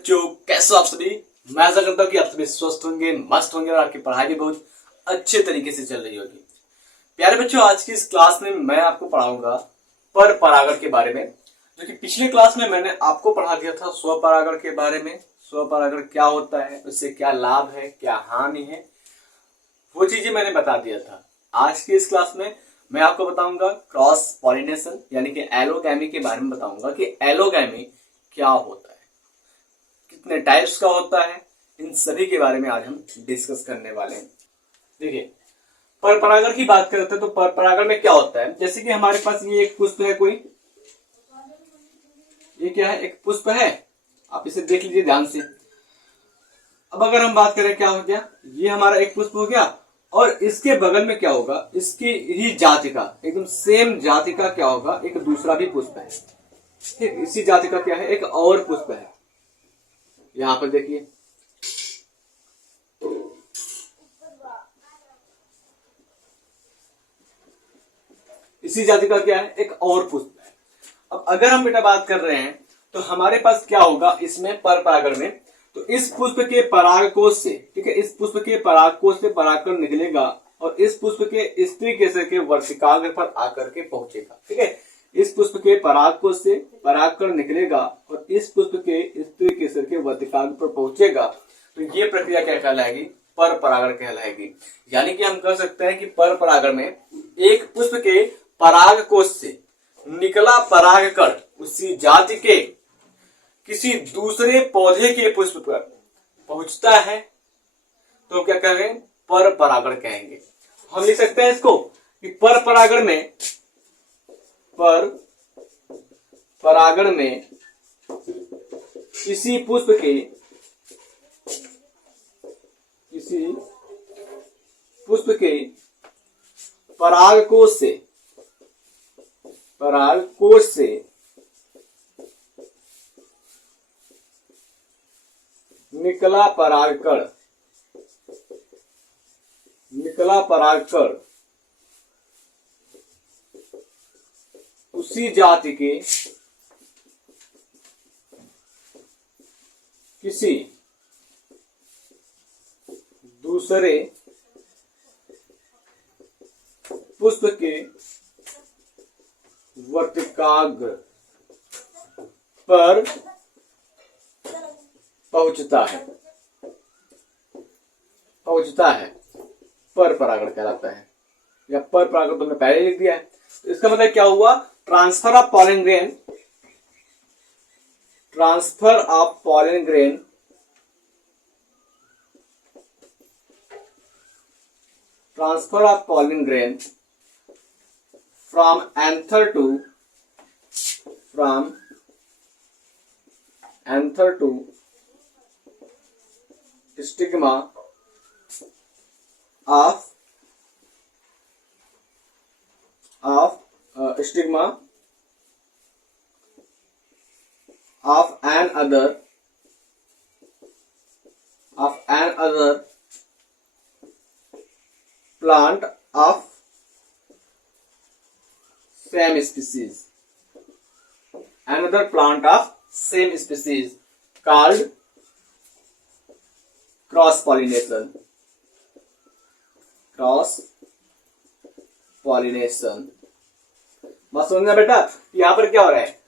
बच्चों, कैसे हो आप सभी। मैं आशा करता हूँ कि आप सभी स्वस्थ होंगे, मस्त होंगे और आपकी पढ़ाई भी बहुत अच्छे तरीके से चल रही होगी। प्यारे बच्चों, आज की इस क्लास में मैं आपको पढ़ाऊंगा पर परागण के बारे में, जो कि पिछले क्लास में मैंने आपको पढ़ा दिया था स्व परागण के बारे में। स्व परागण क्या होता है, उससे क्या लाभ है, क्या हानि है, वो चीजें मैंने बता दिया था। आज की इस क्लास में मैं आपको बताऊंगा क्रॉस पॉलिनेशन यानी कि एलोगैमी के बारे में बताऊंगा कि एलोगैमी क्या होता है, कितने टाइप्स का होता है, इन सभी के बारे में आज हम डिस्कस करने वाले हैं। देखिए, पर परागण की बात करते हैं तो पर परागण में क्या होता है। जैसे कि हमारे पास ये एक पुष्प है, कोई ये क्या है, एक पुष्प है। आप इसे देख लीजिए ध्यान से। अब अगर हम बात करें क्या हो गया, ये हमारा एक पुष्प हो गया और इसके बगल में क्या होगा, इसकी ही जाति का एकदम सेम जाति का क्या होगा, एक दूसरा भी पुष्प है। ठीक, इसी जाति का क्या है, एक और पुष्प है। यहां पर देखिए, इसी जाति का क्या है, एक और पुष्प है। अब अगर हम बेटा बात कर रहे हैं तो हमारे पास क्या होगा इसमें पर परागण में, तो इस पुष्प के परागकोश से, ठीक है, इस पुष्प के परागकोश से परागकण निकलेगा और इस पुष्प के स्त्री केसर के वर्तिकाग्र पर आकर के पहुंचेगा। ठीक है, इस पुष्प के परागकोश से परागकण निकलेगा और इस पुष्प के स्त्री केसर के वर्तिकाग्र पर पहुंचेगा। तो ये प्रक्रिया क्या कहलाएगी, पर परागण कहलाएगी। यानी कि हम कह सकते हैं कि पर परागण में एक पुष्प के परागकोश से निकला परागकण उसी जाति के किसी दूसरे पौधे के पुष्प पर पहुंचता है तो क्या कहेंगे, पर परागण कहेंगे। हम लिख सकते हैं इसको कि पर परागण में किसी पुष्प के परागकोश से निकला परागकण उसी जाति के किसी दूसरे पुष्प के वर्तिकाग्र पर पहुंचता है, पर परागण कहलाता है। या पर परागण तुमने पहले लिख दिया है, तो इसका मतलब क्या हुआ, transfer of pollen grain from anther to stigma of another plant of same species, called cross pollination। बस समझना बेटा, यहां पर क्या हो रहा है,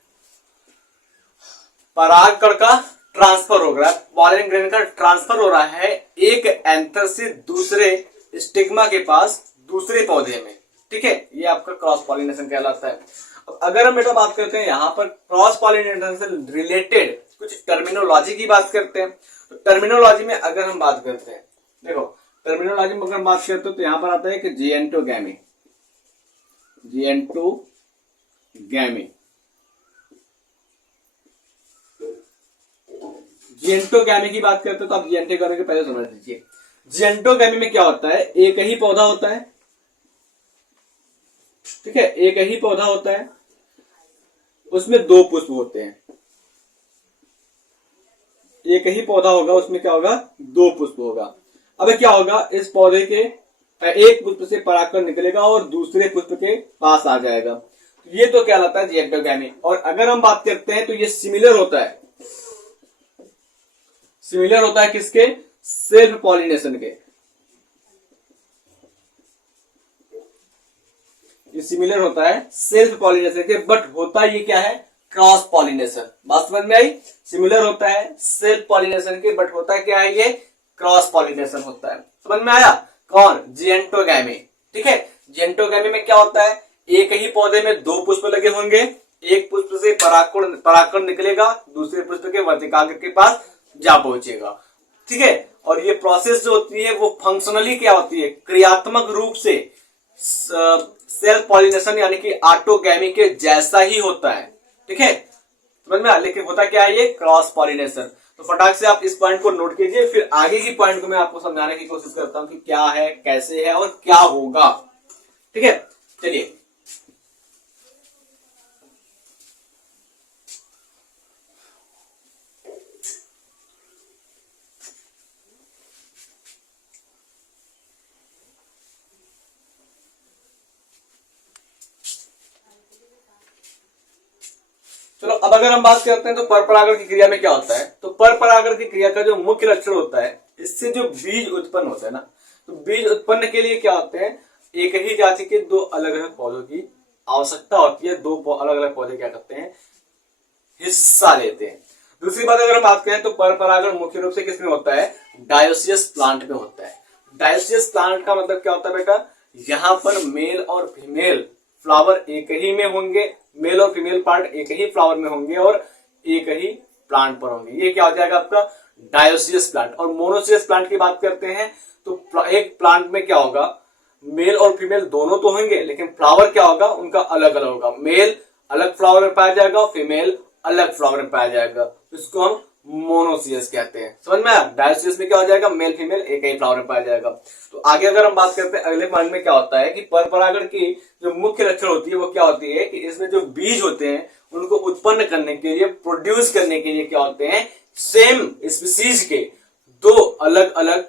परागकण का ट्रांसफर हो रहा है, पॉलन ग्रेन का ट्रांसफर हो रहा है एक एंथर से दूसरे स्टिग्मा के पास दूसरे पौधे में। ठीक है, ये आपका क्रॉस पॉलिनेशन कहलाता है। अब अगर हम बेटा बात करते हैं यहाँ पर क्रॉस पॉलिनेशन से रिलेटेड कुछ टर्मिनोलॉजी की बात करते हैं, तो टर्मिनोलॉजी में अगर हम बात करते हैं, देखो टर्मिनोलॉजी में अगर हम बात करते हैं तो यहाँ पर आता है कि जिएंटोगैमी की बात करते हैं तो आप जिएंटोगैमी के पहले समझ लीजिए। जिएंटोगैमी में क्या होता है, एक ही पौधा होता है। ठीक है, एक ही पौधा होता है, उसमें दो पुष्प होते हैं। एक ही पौधा होगा, उसमें क्या होगा, दो पुष्प होगा। अब क्या होगा, इस पौधे के एक पुष्प से परागकण निकलेगा और दूसरे पुष्प के पास आ जाएगा। ये तो क्या कहलाता है, जिएंटोगैमी। और अगर हम बात करते हैं तो ये सिमिलर होता है, सिमिलर होता है किसके? सेल्फ पॉलिनेशन के। ये सिमिलर होता है सेल्फ पॉलिनेशन के, बट होता ये क्या है? Cross pollination. बात समझ में आई? सिमिलर होता है सेल्फ पॉलिनेशन के, बट होता क्या है? ये क्रॉस पॉलिनेशन होता है। समझ में आया? कौन? जिएंटोगैमी। ठीक है, जिएंटोगैमी में क्या होता है? एक ही पौधे में दो पुष्प लगे होंगे, एक पुष्प से परागकण निकलेगा, दूसरे पुष्प के वर्तिकाग्र के पास जा पहुंचेगा। ठीक है, और ये प्रोसेस जो होती है वो फंक्शनली क्या होती है? क्रियात्मक रूप से सेल्फ पॉलिनेशन यानी कि ऑटोगैमी के जैसा ही होता है। ठीक है, समझ में? लेकिन होता क्या है? ये क्रॉस पॉलिनेशन। तो फटाक से आप इस पॉइंट को नोट कीजिए, फिर आगे की पॉइंट को मैं आपको समझाने की कोशिश करता हूं कि क्या है, कैसे है और क्या होगा। ठीक है, चलिए। चलो, अब अगर हम बात करते हैं तो पर परागण की क्रिया में क्या होता है, तो पर परागण की क्रिया का जो मुख्य लक्षण होता है, इससे जो बीज उत्पन्न होता है ना, तो बीज उत्पन्न के लिए क्या होते हैं? एक ही जाति के दो अलग अलग पौधों की आवश्यकता होती है। दो अलग अलग पौधे क्या करते हैं? हिस्सा लेते हैं। दूसरी बात अगर हम बात करें तो पर परागण मुख्य रूप से किसमें होता है? डायोसियस प्लांट में होता है। डायोसियस प्लांट का मतलब क्या होता है बेटा? यहाँ पर मेल और फीमेल फ्लावर एक ही में होंगे, मेल और फीमेल पार्ट एक ही फ्लावर में होंगे और एक ही प्लांट पर होंगे। ये क्या हो जाएगा आपका? Dioecious plant. और मोनोसियस प्लांट की बात करते हैं तो एक प्लांट में क्या होगा? मेल और फीमेल दोनों तो होंगे, लेकिन फ्लावर क्या होगा? उनका अलग अलग होगा। मेल अलग फ्लावर में पाया जाएगा, फीमेल अलग फ्लावर में पाया जाएगा। इसको हम मोनोसियस कहते हैं। समझ में आया? डायोसियस में क्या हो जाएगा? मेल फीमेल एक ही फ्लावर में पाया जाएगा। तो आगे अगर हम बात करते हैं अगले पॉइंट में क्या होता है कि पर परागण की जो मुख्य लक्षण होती है वो क्या होती है कि इसमें जो बीज होते हैं उनको उत्पन्न करने के लिए, प्रोड्यूस करने के लिए क्या होते हैं? सेम स्पीसीज के दो अलग अलग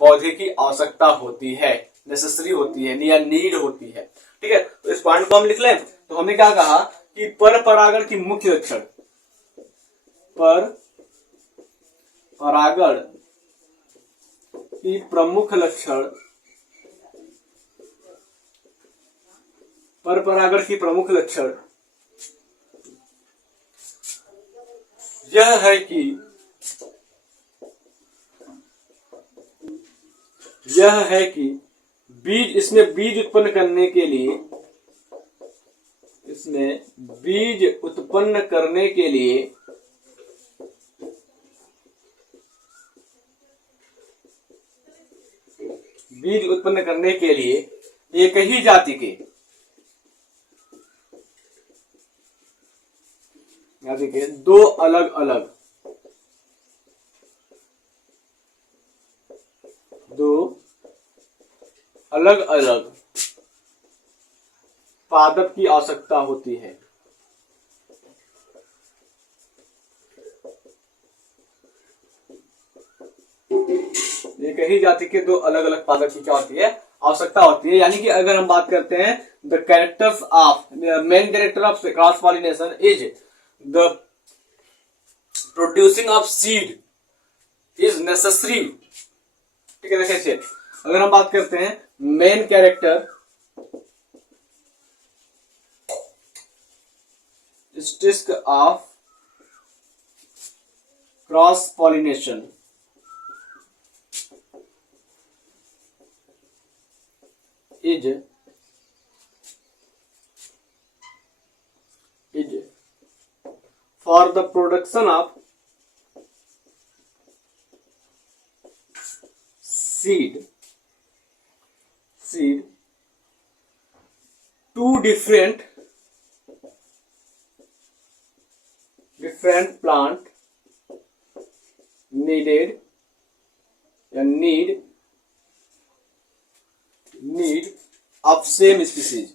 पौधे की आवश्यकता होती है, नेसेसरी होती है या नीड होती है। ठीक है, तो इस पॉइंट को हम लिख लें। तो हमने क्या कहा कि पर परागण की मुख्य लक्षण, पर परागण की प्रमुख लक्षण, पर परागण की प्रमुख लक्षण यह है कि बीज, इसमें बीज उत्पन्न करने के लिए, इसमें बीज उत्पन्न करने के लिए बीज उत्पन्न करने के लिए एक ही जाति के दो अलग अलग पादप की आवश्यकता होती है। एक ही जाति के दो अलग अलग पादप की क्या होती है? आवश्यकता होती है। यानी कि अगर हम बात करते हैं the characters of main character of cross pollination is the producing of seed is necessary. ठीक है, देखिए अगर हम बात करते हैं main characteristics of cross pollination is for the production of seed two different plant need of same species।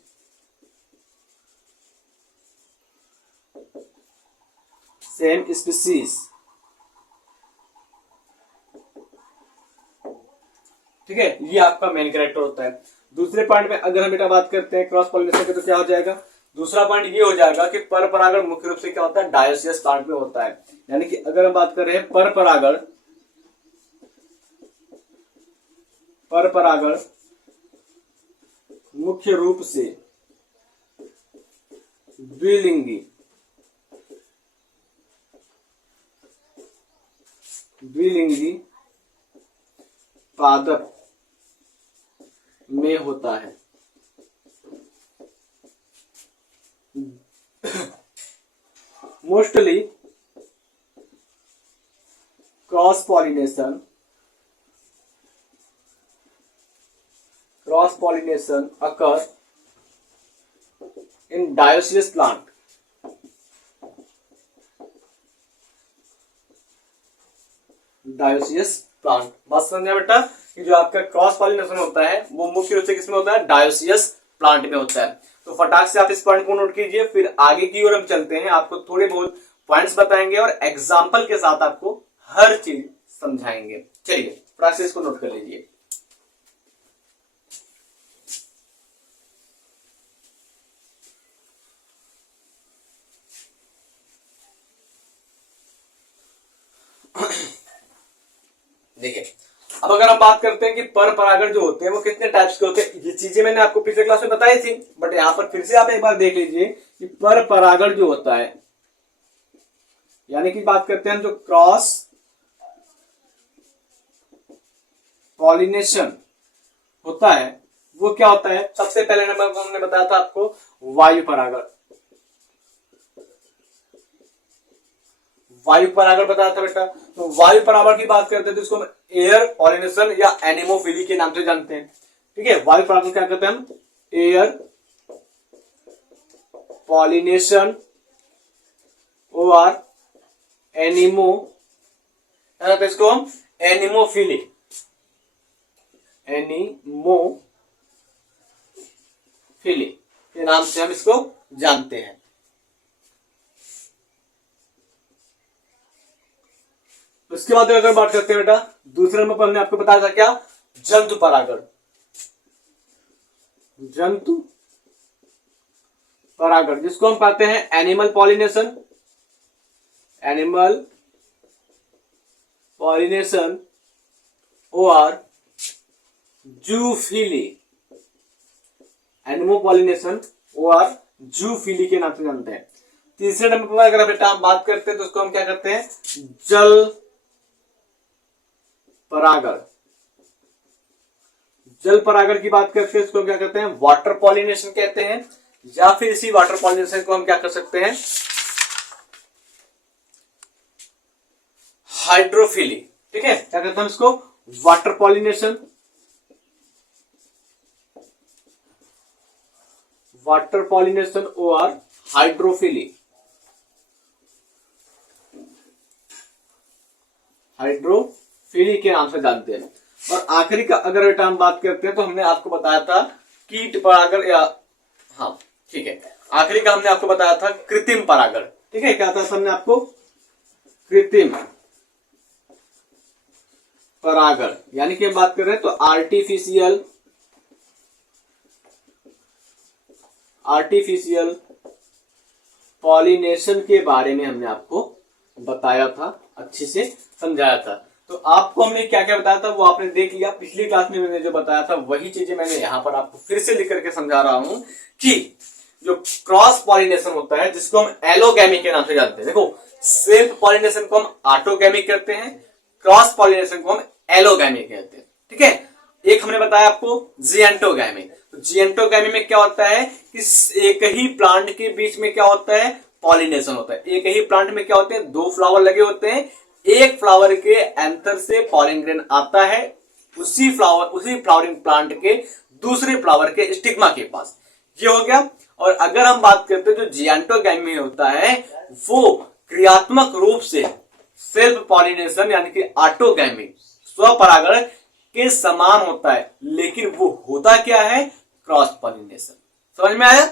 ठीक है, ये आपका मेन कैरेक्टर होता है। दूसरे पॉइंट में अगर हम बेटा बात करते हैं क्रॉस पॉलिनेशन के तो क्या हो जाएगा? दूसरा पॉइंट ये हो जाएगा कि पर परागण मुख्य रूप से क्या होता है? डायोसियस प्लांट में होता है। यानी कि अगर हम बात कर रहे हैं पर परागण पर परागण मुख्य रूप से द्विलिंगी पादप में होता है। Mostly cross pollination occur in dioecious plant। Dioecious plant, बात समझना बेटा कि जो आपका क्रॉस पॉलिनेशन होता है वो मुख्य रूप से किसमें होता है? डायोसियस प्लांट में होता है। तो फटाक से आप इस पॉइंट को नोट कीजिए, फिर आगे की ओर हम चलते हैं, आपको थोड़े बहुत पॉइंट्स बताएंगे और एग्जाम्पल के साथ आपको हर चीज समझाएंगे। चलिए फटाक से इसको नोट कर लीजिए। देखिए, अब अगर हम बात करते हैं कि पर परागण जो होते हैं वो कितने टाइप्स के होते हैं, ये चीजें मैंने आपको पिछले क्लास में बताई थी, बट यहां पर फिर से आप एक बार देख लीजिए कि पर परागण जो होता है, यानी कि बात करते हैं हम जो क्रॉस पॉलिनेशन होता है वो क्या होता है? सबसे पहले नंबर को हमने बताया था आपको वायु परागण। वायु परागण बताया था बेटा। तो वायु परागण की बात करते हैं तो इसको हम एयर पॉलिनेशन या एनिमोफिली के नाम से जानते हैं। ठीक है, वायु परागण क्या कहते हैं हम? एयर पॉलिनेशन और इसको हम एनिमोफिली के नाम से हम इसको जानते हैं। उसके बाद अगर बात करते हैं बेटा, दूसरे नंबर पर हमने आपको बताया था क्या? जंतु परागण। जंतु परागण जिसको हम कहते हैं एनिमल पॉलिनेशन और जूफिली। एनिमो पॉलिनेशन और जूफिली के नाम से जानते हैं। तीसरे नंबर पर अगर बेटा हम बात करते हैं तो उसको हम क्या करते हैं? जल परागण। जल परागण की बात करते हैं इसको क्या कहते हैं? वाटर पॉलिनेशन कहते हैं, या फिर इसी वाटर पॉलिनेशन को हम क्या कर सकते हैं? हाइड्रोफिली। ठीक है, क्या कहते हैं इसको? वाटर पॉलिनेशन और हाइड्रोफिली के नाम से जानते हैं। और आखिरी का अगर बेटा हम बात करते हैं तो हमने आपको बताया था कीट परागण, या हाँ ठीक है, आखिरी का हमने आपको बताया था कृत्रिम परागण। ठीक है, क्या था हमने आपको? कृत्रिम परागण, यानी कि हम बात कर रहे हैं तो आर्टिफिशियल पॉलिनेशन के बारे में हमने आपको बताया था, अच्छे से समझाया था। तो आपको हमने क्या क्या बताया था वो आपने देख लिया। पिछली क्लास में मैंने जो बताया था वही चीजें मैंने यहाँ पर आपको फिर से लिख करके समझा रहा हूं कि जो क्रॉस पॉलिनेशन होता है जिसको हम एलोगैमी के नाम से जानते हैं। देखो, सेल्फ पॉलिनेशन को हम ऑटोगैमी करते हैं, क्रॉस पॉलिनेशन को हम एलोगैमी कहते हैं। ठीक है, एक हमने बताया आपको जिएंटोगैमी। तो जिएंटोगैमी में क्या होता है कि एक ही प्लांट के बीच में क्या होता है? पॉलिनेशन होता है। एक ही प्लांट में क्या होते हैं? दो फ्लावर लगे होते हैं, एक फ्लावर के एंथर से पॉलिन ग्रेन आता है उसी फ्लावरिंग प्लांट के दूसरे फ्लावर के स्टिग्मा के पास। ये हो गया। और अगर हम बात करते हैं जो जिएंटोगैमी होता है वो क्रियात्मक रूप से सेल्फ पॉलिनेशन यानी कि ऑटोगैमी स्वपरागण के समान होता है, लेकिन वो होता क्या है? Cross pollination. समझ में आया?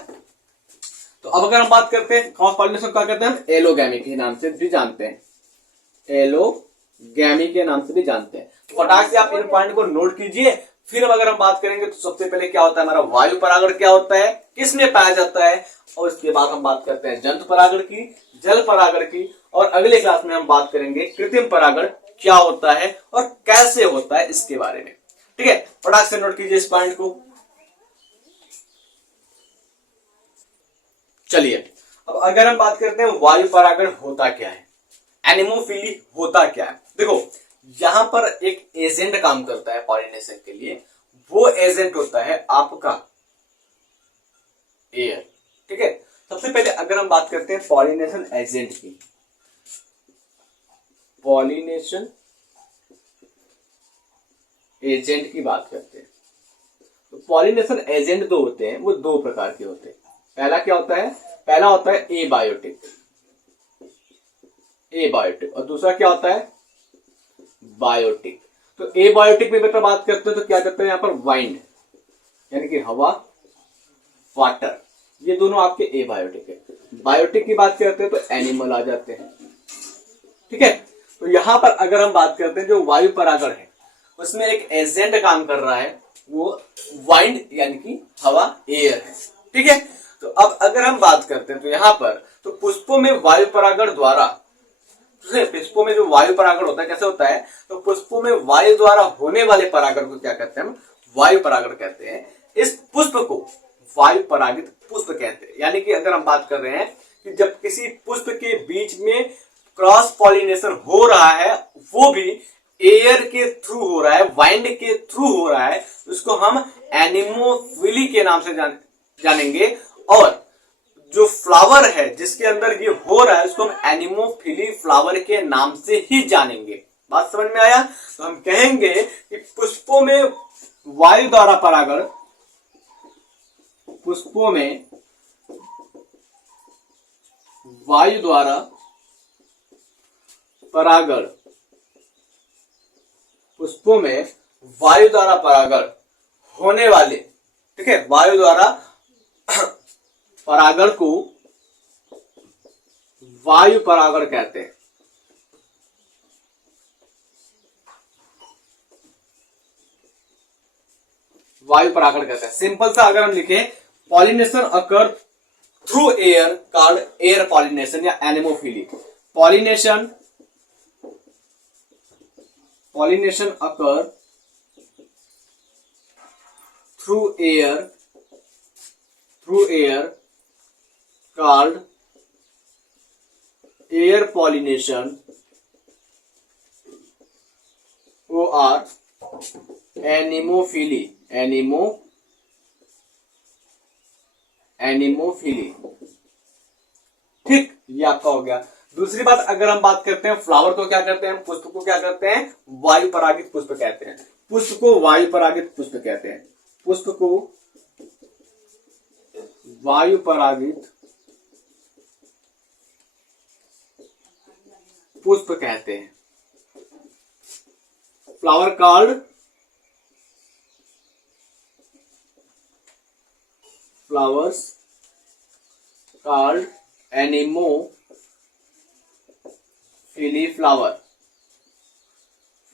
तो अब अगर हम बात करते हैं क्रॉस पॉलिनेशन क्या कहते हैं? हम एलोगैमी के नाम से भी जानते हैं, एलोगैमी के नाम से भी जानते हैं। तो फटाक से आप इन पॉइंट को नोट कीजिए। फिर अगर हम बात करेंगे तो सबसे पहले क्या होता है हमारा? वायु परागण क्या होता है, किसमें पाया जाता है, और इसके बाद हम बात करते हैं जंतु परागण की, जल परागण की, और अगले क्लास में हम बात करेंगे कृत्रिम परागण क्या होता है और कैसे होता है इसके बारे में। ठीक है, फटाक से नोट कीजिए इस पॉइंट को। चलिए, अब अगर हम बात करते हैं वायु परागण होता क्या है, एनिमोफिली होता क्या है। देखो, यहां पर एक एजेंट काम करता है पॉलिनेशन के लिए, वो एजेंट होता है आपका एयर। ठीक है, सबसे पहले अगर हम बात करते हैं पॉलिनेशन एजेंट की, पॉलिनेशन एजेंट की बात करते हैं, तो पॉलिनेशन एजेंट दो होते हैं, वो दो प्रकार के होते हैं। पहला क्या होता है, पहला होता है एबायोटिक, एबायोटिक, और दूसरा क्या होता है बायोटिक। तो एबायोटिक में बेटा बात करते हैं तो क्या करते हैं यहाँ पर वाइंड, यानी कि हवा, वाटर, ये दोनों आपके एबायोटिक है। बायोटिक की बात करते हैं तो एनिमल आ जाते हैं। ठीक है, तो यहां पर अगर हम बात करते हैं जो वायु परागण है उसमें एक एजेंट काम कर रहा है, वो वाइंड यानी कि हवा, एयर है। ठीक है, तो अब अगर हम बात करते हैं तो यहां पर तो पुष्पों में वायु परागण द्वारा, पुष्पों में जो वायु परागण होता है कैसे होता है, तो पुष्पों में वायु द्वारा होने वाले परागण को क्या कहते हैं हम, वायु परागण कहते हैं। इस पुष्प को वायु परागित पुष्प कहते हैं। यानी कि अगर हम बात कर रहे हैं कि जब किसी पुष्प के बीच में क्रॉस पॉलिनेशन हो रहा है, वो भी एयर के थ्रू हो रहा है, वाइंड के थ्रू हो रहा है, उसको हम एनिमोफिली के नाम से जानेंगे। और जो फ्लावर है जिसके अंदर ये हो रहा है उसको हम एनिमोफिली फ्लावर के नाम से ही जानेंगे। बात समझ में आया? तो हम कहेंगे कि पुष्पों में वायु द्वारा परागण, पुष्पों में वायु द्वारा परागण, पुष्पों में वायु द्वारा परागण होने वाले, ठीक है, वायु द्वारा परागण को वायु परागण कहते हैं। वायु परागण कहते हैं। सिंपल सा अगर हम लिखें, pollination occur through air called air pollination या anemophily. Pollination, pollination occur through air, through air called air pollination, O R anemophily, anemophily. ठीक, ये आपका हो गया। दूसरी बात, अगर हम बात करते हैं फ्लावर को क्या करते हैं, पुष्प को क्या करते हैं, वायु परागित पुष्प कहते हैं। पुष्प को वायु परागित पुष्प कहते हैं, पुष्प को वायु परागित पुष्प कहते हैं। Flower called, flowers called anemophily flower,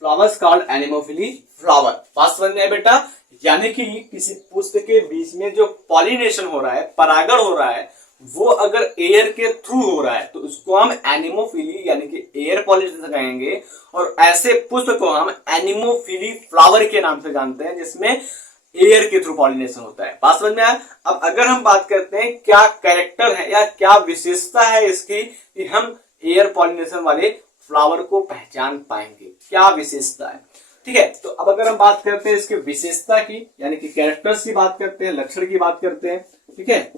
flowers called anemophily flower. बात समझ में है बेटा? यानी कि किसी पुष्प के बीच में जो पॉलिनेशन हो रहा है, परागण हो रहा है, वो अगर एयर के थ्रू हो रहा है तो उसको हम एनिमोफिली यानी कि एयर पॉलिनेशन कहेंगे। और ऐसे पुष्प को हम एनिमोफिली फ्लावर के नाम से जानते हैं जिसमें एयर के थ्रू पॉलिनेशन होता है। बात समझ में आया? अब अगर हम बात करते हैं क्या कैरेक्टर है या क्या विशेषता है इसकी कि हम एयर पॉलिनेशन वाले फ्लावर को पहचान पाएंगे, क्या विशेषता है। ठीक है, तो अब अगर हम बात करते हैं इसकी विशेषता की, यानी कि कैरेक्टर्स की बात करते हैं, लक्षण की बात करते हैं। ठीक है,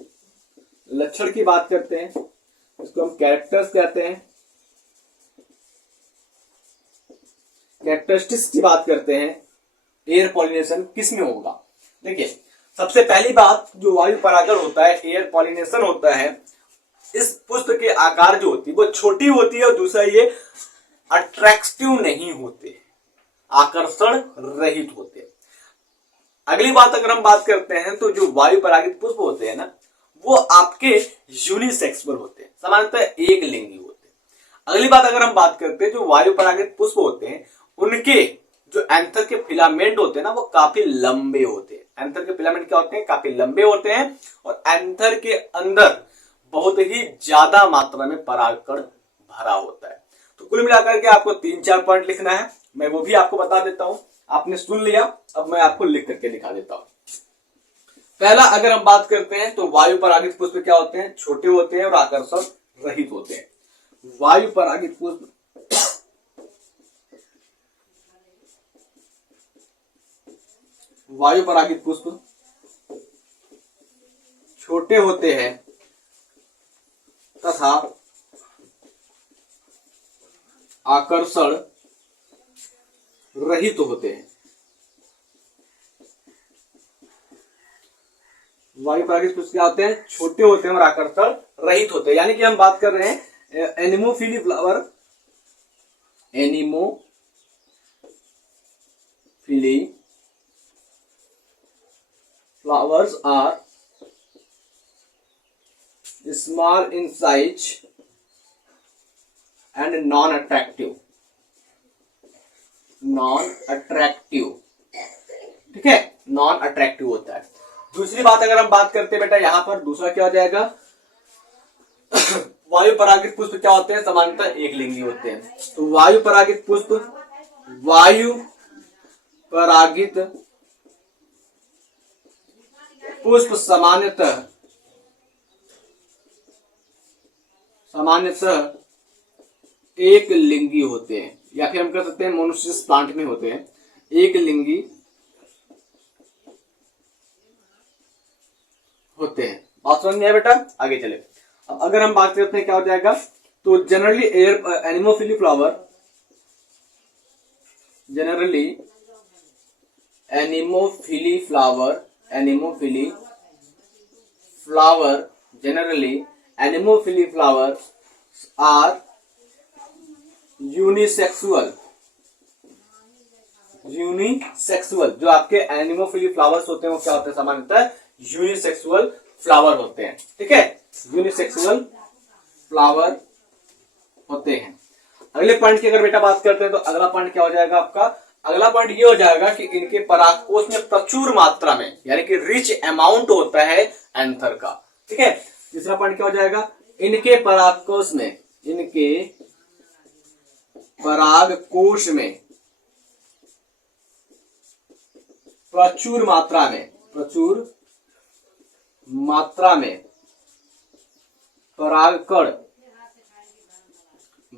लक्षण की बात करते हैं, इसको हम कैरेक्टर्स कहते हैं। कैरेक्टरिस्टिक्स की बात करते हैं, एयर पॉलिनेशन किस में होगा। देखिए, सबसे पहली बात, जो वायु परागण होता है, एयर पॉलिनेशन होता है, इस पुष्प के आकार जो होती है वो छोटी होती है, और दूसरा ये अट्रैक्टिव नहीं होते, आकर्षण रहित होते। अगली बात अगर हम बात करते हैं तो जो वायु परागित पुष्प होते हैं ना, वो आपके यूनिसेक्सुअल होते हैं, सामान्यतः एक लिंगी होते हैं। अगली बात अगर हम बात करते हैं, जो वायु परागित पुष्प होते हैं उनके जो एंथर के फिलामेंट होते हैं ना, वो काफी लंबे होते हैं। एंथर के फिलामेंट क्या होते हैं, काफी लंबे होते हैं, और एंथर के अंदर बहुत ही ज्यादा मात्रा में परागकण भरा होता है। तो कुल मिलाकर के आपको 3-4 पॉइंट लिखना है, मैं वो भी आपको बता देता हूं। आपने सुन लिया, अब मैं आपको लिख करके दिखा देता हूं। पहला अगर हम बात करते हैं तो वायु परागित पुष्प क्या होते हैं, छोटे होते हैं और आकर्षण रहित होते हैं। वायु परागित पुष्प वायु परागित पुष्प छोटे होते हैं तथा आकर्षण रहित होते हैं। वायु परागित पुष्प क्या होते हैं, छोटे होते हैं और आकर्षण रहित होते हैं। यानी कि हम बात कर रहे हैं anemophily flower, anemophily flowers are small in size and non-attractive, ठीक है, नॉन अट्रैक्टिव होता है। दूसरी बात अगर हम बात करते हैं बेटा, यहां पर दूसरा क्या हो जाएगा, वायु परागित पुष्प क्या होते हैं, सामान्यतः एक लिंगी होते हैं। तो वायु परागित पुष्प सामान्यतः एक लिंगी होते हैं, या फिर हम कह सकते हैं मोनोसिस प्लांट में होते हैं, एक लिंगी होते हैं। बात समझ में आया बेटा, आगे चले। अब अगर हम बात करते हैं क्या हो जाएगा, तो generally anemophily flower are unisexual. जो आपके एनिमोफिली फ्लावर्स होते हैं वो क्या होते हैं, सामान्यतः यूनिसेक्सुअल फ्लावर होते हैं, ठीक है, यूनिसेक्सुअल फ्लावर होते हैं। अगले पॉइंट की अगर बेटा बात करते हैं तो अगला पॉइंट क्या हो जाएगा आपका, अगला पॉइंट ये हो जाएगा कि इनके परागकोश में प्रचुर मात्रा में यानी कि रिच अमाउंट होता है एंथर का, ठीक है। तीसरा पॉइंट क्या हो जाएगा, इनके परागकोश में प्रचुर मात्रा में परागकण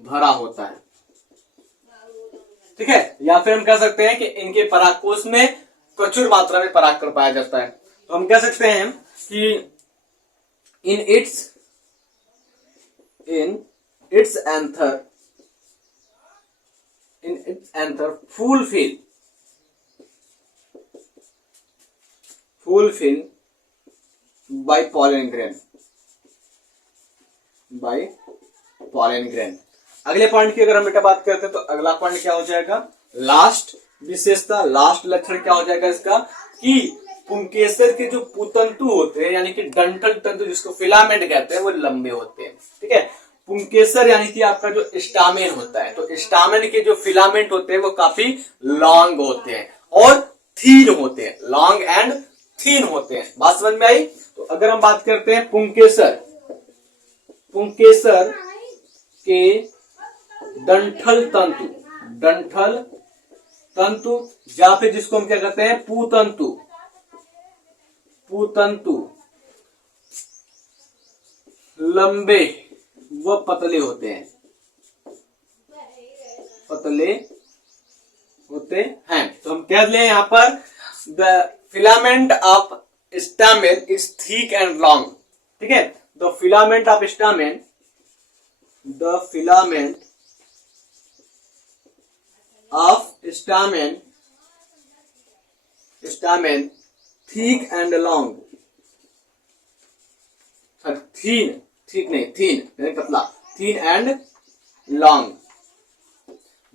भरा होता है, ठीक है। या फिर हम कह सकते हैं कि इनके परागकोश में प्रचुर मात्रा में परागकण पाया जाता है। तो हम कह सकते हैं कि in its anther fulfill by pollen grain। अगले पॉइंट की अगर हम बेटा बात करते हैं तो अगला पॉइंट क्या हो जाएगा, लास्ट लक्षण क्या हो जाएगा इसका, कि पुंकेसर के जो पुतंतु होते हैं यानी कि डंठल तंतु जिसको फिलामेंट कहते हैं वो लंबे होते हैं, ठीक है। पुंकेसर यानी कि आपका जो स्टामेन होता है, तो स्टामेन के जो फिलामेंट होते हैं वो काफी लॉन्ग होते हैं और थीन होते हैं, लॉन्ग एंड थीन होते हैं। बात समझ में आई। तो अगर हम बात करते हैं पुंकेसर के डंठल तंतु या फिर जिसको हम क्या कहते हैं पुतंतु लंबे व पतले होते हैं, तो हम कह लें यहां पर the filament of stamen is thick and long, ठीक है। The filament of stamen thick and long, thin पतला, थीन एंड लॉन्ग।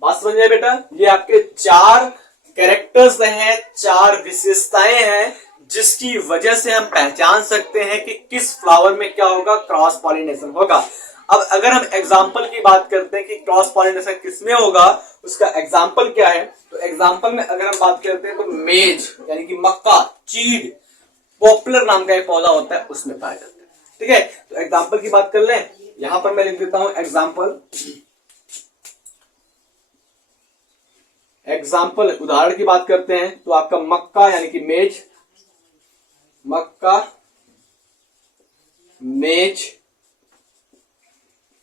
बात समझ में बेटा, ये आपके 4 कैरेक्टर्स हैं, 4 विशेषताएं हैं जिसकी वजह से हम पहचान सकते हैं कि किस फ्लावर में क्या होगा, क्रॉस पॉलिनेशन होगा। अब अगर हम एग्जाम्पल की बात करते हैं कि क्रॉस पॉलिनेशन किसमें होगा, उसका एग्जाम्पल क्या है, तो एग्जाम्पल में अगर हम बात करते हैं तो मेज यानी कि मक्का, चीड़, पॉपुलर नाम का एक पौधा होता है उसमें पाया जाता है, ठीक है। तो एग्जाम्पल की बात कर लें, यहां पर मैं लिख देता हूं एग्जाम्पल उदाहरण की बात करते हैं तो आपका मक्का यानी कि मेज, मक्का, मेज,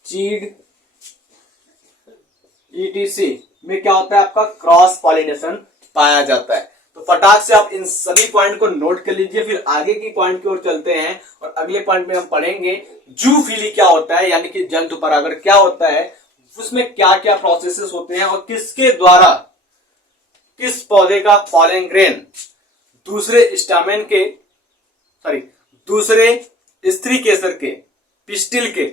चीड़, ईटीसी में क्या होता है, आपका क्रॉस पॉलिनेशन पाया जाता है। तो फटाक से आप इन सभी पॉइंट को नोट कर लीजिए, फिर आगे की पॉइंट की ओर चलते हैं और अगले पॉइंट में हम पढ़ेंगे जूफिली क्या होता है, यानी कि जंतु परागण क्या होता है, उसमें क्या क्या प्रोसेसेस होते हैं और किसके द्वारा किस पौधे का पॉलन ग्रेन दूसरे स्टामेन के दूसरे स्त्री केसर के पिस्टिल के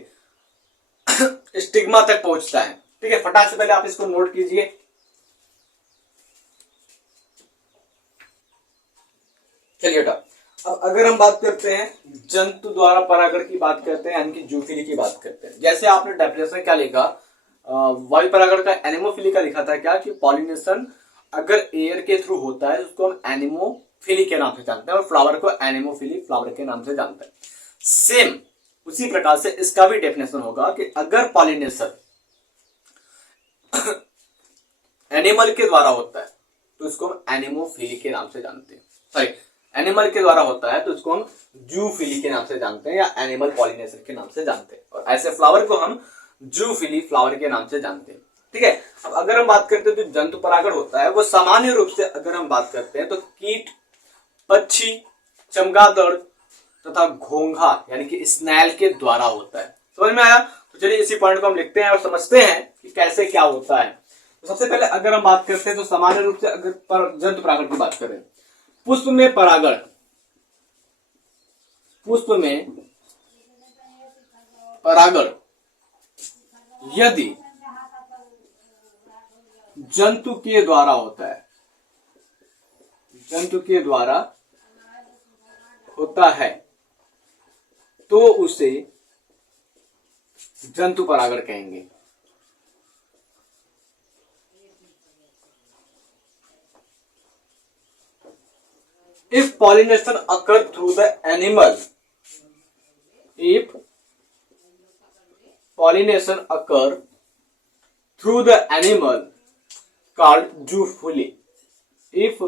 स्टिग्मा तक पहुंचता है। ठीक है, फटाक से पहले आप इसको नोट कीजिए। चलिए बेटा, अब अगर हम बात करते हैं जंतु द्वारा परागण की बात करते हैं, यानी कि जूफिली की बात करते हैं। जैसे आपने डेफिनेशन क्या लिखा, वायु परागण का एनिमोफिली का लिखा था क्या कि पॉलिनेशन अगर एयर के थ्रू होता है उसको हम एनिमोफिली के नाम से जानते हैं और फ्लावर को एनिमोफिली फ्लावर के नाम से जानते हैं। सेम उसी प्रकार से इसका भी डेफिनेशन होगा कि अगर पॉलिनेशन एनिमल के द्वारा होता है तो इसको हम एनिमोफिली के नाम से जानते हैं, एनिमल के द्वारा होता है तो इसको हम जूफिली के नाम से जानते हैं या एनिमल पॉलिनेशन के नाम से जानते हैं, और ऐसे फ्लावर को हम जूफिली फ्लावर के नाम से जानते हैं। ठीक है, अब अगर हम बात करते हैं तो जंतु परागण होता है वो सामान्य रूप से अगर हम बात करते हैं तो कीट, पक्षी, चमगादड़ तथा घोंघा यानी कि स्नैल के द्वारा होता है। समझ में आया? तो चलिए इसी पॉइंट को हम लिखते हैं और समझते हैं कि कैसे क्या होता है। तो सबसे पहले अगर हम बात करते हैं तो सामान्य रूप से अगर जंतु परागण की बात करें, पुष्प में परागण, पुष्प में परागण यदि जंतु के द्वारा होता है, जंतु के द्वारा होता है तो उसे जंतु परागण कहेंगे। If pollination occur through the animal, if pollination occur through the animal called zoophily, if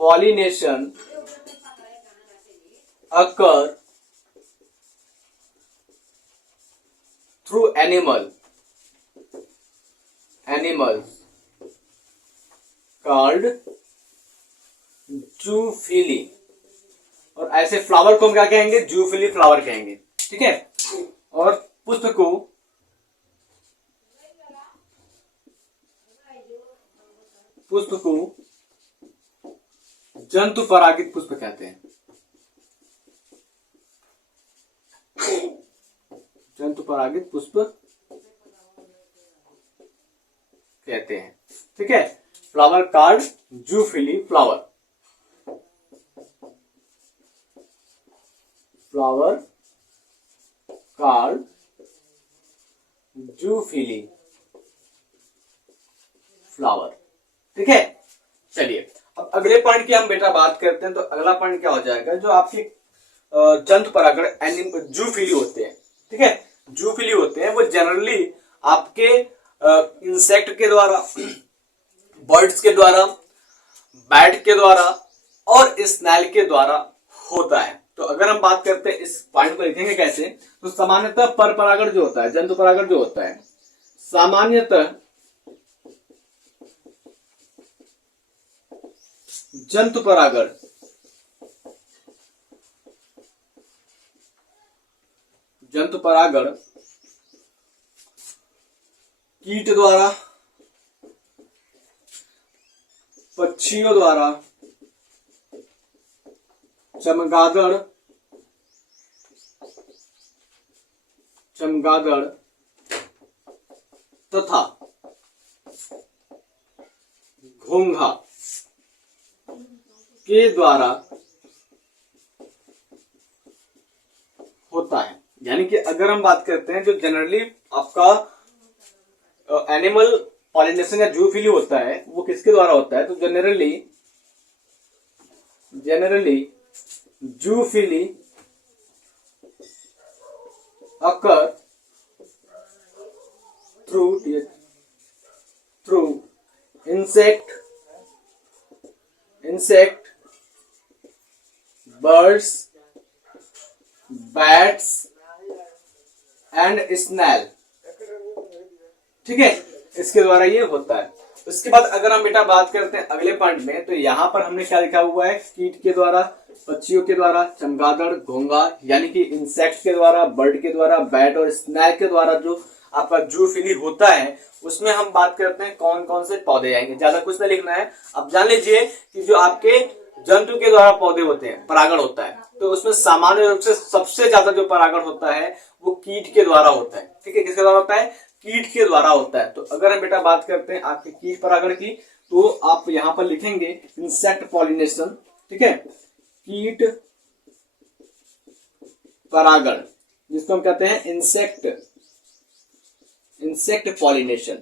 pollination occur through animals called zoophily, और ऐसे फ्लावर को हम क्या कहेंगे, जूफिली फ्लावर कहेंगे। ठीक है, और पुष्प को जंतु परागित पुष्प कहते हैं, जंतु परागित पुष्प कहते हैं। ठीक है, flower called zoophily flower, flower called zoophily flower. ठीक है, चलिए अब अगले पॉइंट की हम बेटा बात करते हैं। तो अगला पॉइंट क्या हो जाएगा, जो आपके जंतु परागण जूफिली होते हैं। ठीक है, जूफिली होते हैं वो जनरली आपके इंसेक्ट के द्वारा, बर्ड्स के द्वारा, बैट के द्वारा और स्नैल के द्वारा होता है। तो अगर हम बात करते हैं, इस पॉइंट को लिखेंगे कैसे, तो सामान्यतः पर परागण जो होता है, जंतु परागण जो होता है, सामान्यतः जंतु परागण कीट द्वारा, पक्षियों द्वारा, चमगादड़ तथा घोंघा के द्वारा होता है। यानी कि अगर हम बात करते हैं जो जनरली आपका एनिमल पॉलिनेशन या जूफिली होता है वो किसके द्वारा होता है, तो generally zoophily occur through insect, birds, bats and snail। ठीक है, इसके द्वारा ये होता है। उसके बाद अगर हम बेटा बात करते हैं अगले पॉइंट में, तो यहाँ पर हमने क्या लिखा हुआ है, कीट के द्वारा, पक्षियों के द्वारा, चमगादड़, घोंघा यानी कि इंसेक्ट के द्वारा, बर्ड के द्वारा, बैट और स्नेक के द्वारा जो आपका जूफिली होता है, उसमें हम बात करते हैं कौन कौन से पौधे आएंगे। ज्यादा कुछ नहीं लिखना है। अब जान लीजिए कि जो आपके जंतु के द्वारा पौधे होते हैं, परागण होता है, तो उसमें सामान्य रूप से सबसे ज्यादा जो परागण होता है वो कीट के द्वारा होता है। ठीक है, किसके द्वारा होता है, कीट के द्वारा होता है। तो अगर हम बेटा बात करते हैं आपके कीट परागण की, तो आप यहां पर लिखेंगे इंसेक्ट पॉलिनेशन। ठीक है, कीट परागण, जिसको हम कहते हैं इंसेक्ट पॉलिनेशन।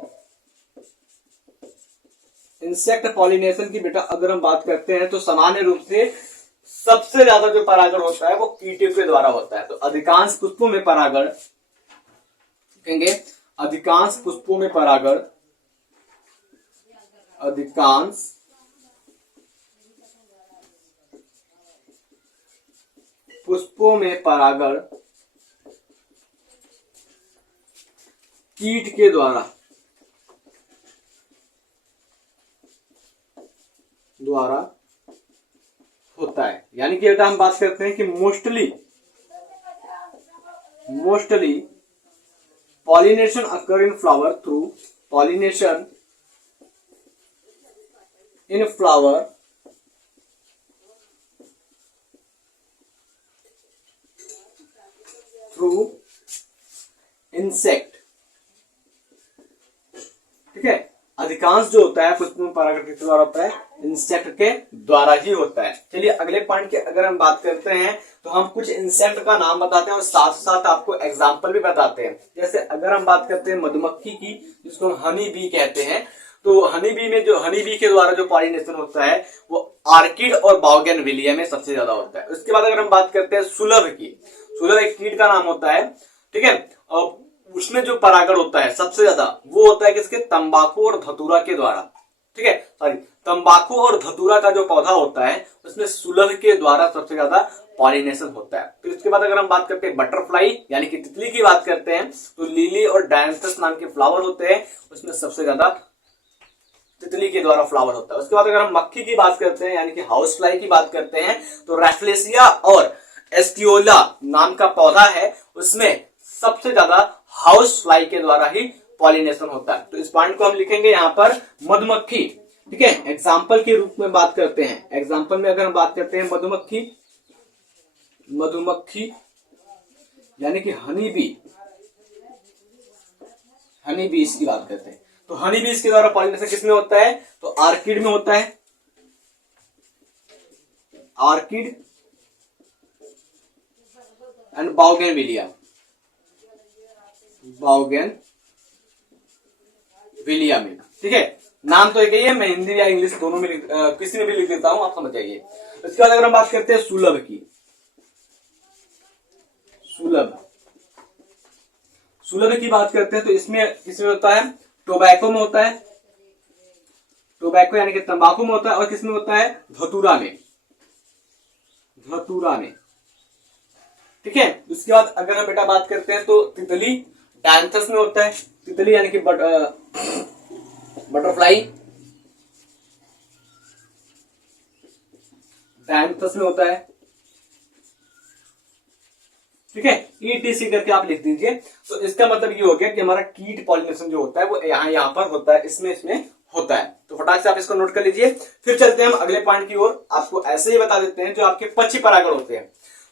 इंसेक्ट पॉलिनेशन की बेटा अगर हम बात करते हैं तो सामान्य रूप से सबसे ज्यादा जो परागण होता है वो कीटों के द्वारा होता है। तो अधिकांश पुष्पों में परागण कहेंगे, अधिकांश पुष्पों में परागण, अधिकांश पुष्पों में परागण कीट के द्वारा होता है। यानी कि बेटा हम बात करते हैं कि mostly pollination occur in flower through pollination in flower through insect। ठीक है, अधिकांश जो होता है पुष्पों में परागण किसके द्वारा होता है, इंसेक्ट के द्वारा ही होता है। चलिए अगले पॉइंट की अगर हम बात करते हैं तो हम कुछ इंसेक्ट का नाम बताते हैं और साथ साथ आपको एग्जांपल भी बताते हैं। जैसे अगर हम बात करते हैं मधुमक्खी की, जिसको हम हनी बी कहते हैं, तो हनी बी के द्वारा जो पॉलिनेशन होता है वो आर्किड और बाउगेनविलिया में सबसे ज्यादा होता है। उसके बाद अगर हम बात करते हैं सुलभ की, सुलभ एक कीट का नाम होता है। ठीक है, और उसमें जो परागण होता है सबसे ज्यादा वो होता है किसके, तंबाकू और धतूरा के द्वारा। ठीक है, सॉरी, तंबाकू और धतूरा का जो पौधा होता है उसमें सुलभ के द्वारा सबसे ज्यादा पॉलिनेशन होता है। फिर उसके बाद अगर हम बात करते हैं बटरफ्लाई यानी कि तितली की बात करते हैं, तो लिली और डायंथस नाम के फ्लावर होते हैं, उसमें सबसे ज्यादा तितली के द्वारा फ्लावर होता है। उसके बाद अगर हम मक्खी की बात करते हैं यानी कि हाउस फ्लाई की बात करते हैं, तो रैफ्लेसिया और एस्टियोला नाम का पौधा है, उसमें सबसे ज्यादा हाउस फ्लाई के द्वारा ही पॉलिनेशन होता है। तो इस पॉइंट को हम लिखेंगे यहाँ पर मधुमक्खी। ठीक है, एग्जाम्पल के रूप में बात करते हैं, एग्जाम्पल में अगर हम बात करते हैं मधुमक्खी यानी कि हनी बी इसकी बात करते हैं, तो हनी बी के द्वारा पॉलिनेशन किसमें होता है, तो आर्किड में होता है, आर्किड एंड बाउगेनविलिया में। ठीक है, नाम तो एक ही है, मैं हिंदी या इंग्लिश दोनों में किसी में भी लिख देता हूं, आप समझ जाइए। इसके बाद अगर हम बात करते हैं सुलभ की, सुलभ की बात करते हैं तो इसमें किसमें होता है, टोबैको में होता है, टोबैको यानी कि तंबाकू में होता है, और किसमें होता है, धतूरा में। ठीक है, उसके बाद अगर हम बेटा बात करते हैं तो तितली डायंथस में होता है, तितली यानी कि बटरफ्लाई डायंथस में होता है। ठीक है, ETC करके आप लिख दीजिए। तो इसका मतलब ये हो गया कि हमारा कीट पॉलिनेशन जो होता है वो यहाँ पर होता है, इसमें होता है। तो फटाक से आप इसको नोट कर लीजिए। फिर चलते हैं हम अगले पॉइंट की ओर। आपको ऐसे ही बता देते हैं जो आपके पक्षी परागण होते हैं।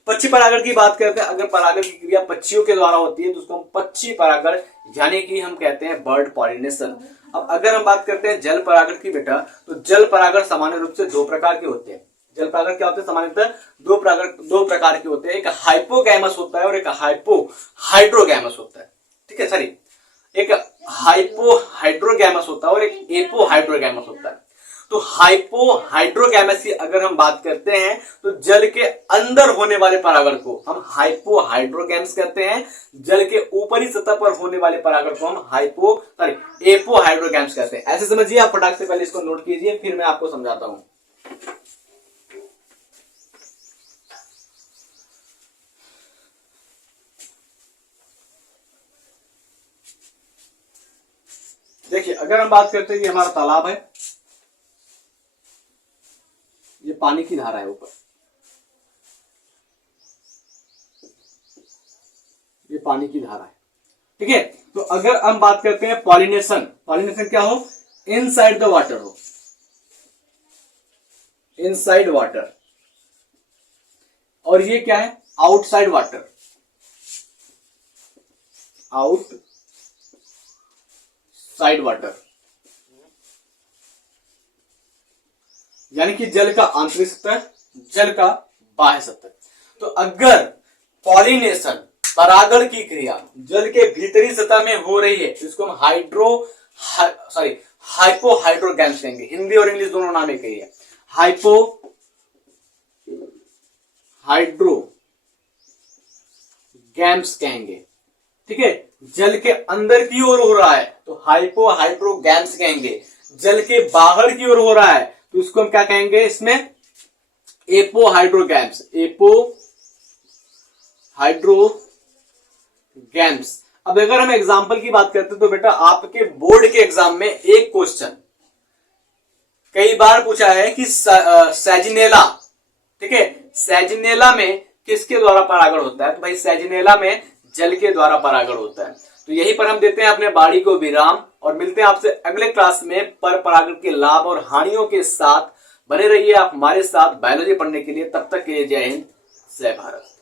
पक्षी परागण की बात करते हैं, अगर परागण की क्रिया पक्षियों के द्वारा होती है तो उसको हम पक्षी परागण यानी कि हम कहते हैं बर्ड पॉलिनेशन। अब अगर हम बात करते हैं जल परागण की बेटा, तो जल परागण सामान्य रूप से दो प्रकार के होते हैं। जल परागण क्या होते हैं, सामान्यतः दो प्रकार के होते हैं, एक हाइपोगैमस होता है और एक हाइड्रोगैमस होता है। ठीक है, सॉरी, एक हाइपोहाइड्रोगैमस होता है और एक एपोहाइड्रोगैमस होता है। तो हाइपोहाइड्रोगैमस की अगर हम बात करते हैं तो जल के अंदर होने वाले परागण को हम हाइपोहाइड्रोगैमस कहते हैं, जल के ऊपरी सतह पर होने वाले परागण को हम एपो हाइड्रोगैम्स कहते हैं। ऐसे समझिए, आप फटाक से पहले इसको नोट कीजिए, फिर मैं आपको समझाता हूं। देखिए, अगर हम बात करते हैं, ये हमारा तालाब है, ये पानी की धारा है ऊपर, ये पानी की धारा है, ठीक है। तो अगर हम बात करते हैं पॉलिनेशन, पॉलिनेशन क्या हो, इनसाइड द वाटर हो, इनसाइड वाटर, और ये क्या है, outside water, out side water, यानी कि जल का आंतरिक सतह, जल का बाह्य सतह। तो अगर पॉलिनेशन, परागण की क्रिया जल के भीतरी सतह में हो रही है, इसको हम हाइपो हाइड्रोगैम्स कहेंगे। हिंदी और इंग्लिश दोनों नाम एक ही है, हाइपो हाइड्रोगैम्स कहेंगे, ठीक है। जल के अंदर की ओर हो रहा है तो हाइपो हाइड्रोगैम्स कहेंगे, जल के बाहर की ओर हो रहा है तो इसको हम क्या कहेंगे, इसमें एपो हाइड्रोगैम्स, एपो हाइड्रोगैम्स। अब अगर हम एग्जांपल की बात करते हैं तो बेटा, आपके बोर्ड के एग्जाम में एक क्वेश्चन कई बार पूछा है कि सैजिनेला, ठीक है, सैजिनेला में किसके द्वारा परागण होता है, तो भाई सैजिनेला में जल के द्वारा परागण होता है। तो यहीं पर हम देते हैं अपने बाड़ी को विराम और मिलते हैं आपसे अगले क्लास में पर परागण के लाभ और हानियों के साथ। बने रहिए आप हमारे साथ बायोलॉजी पढ़ने के लिए। तब तक के लिए जय हिंद, जय भारत।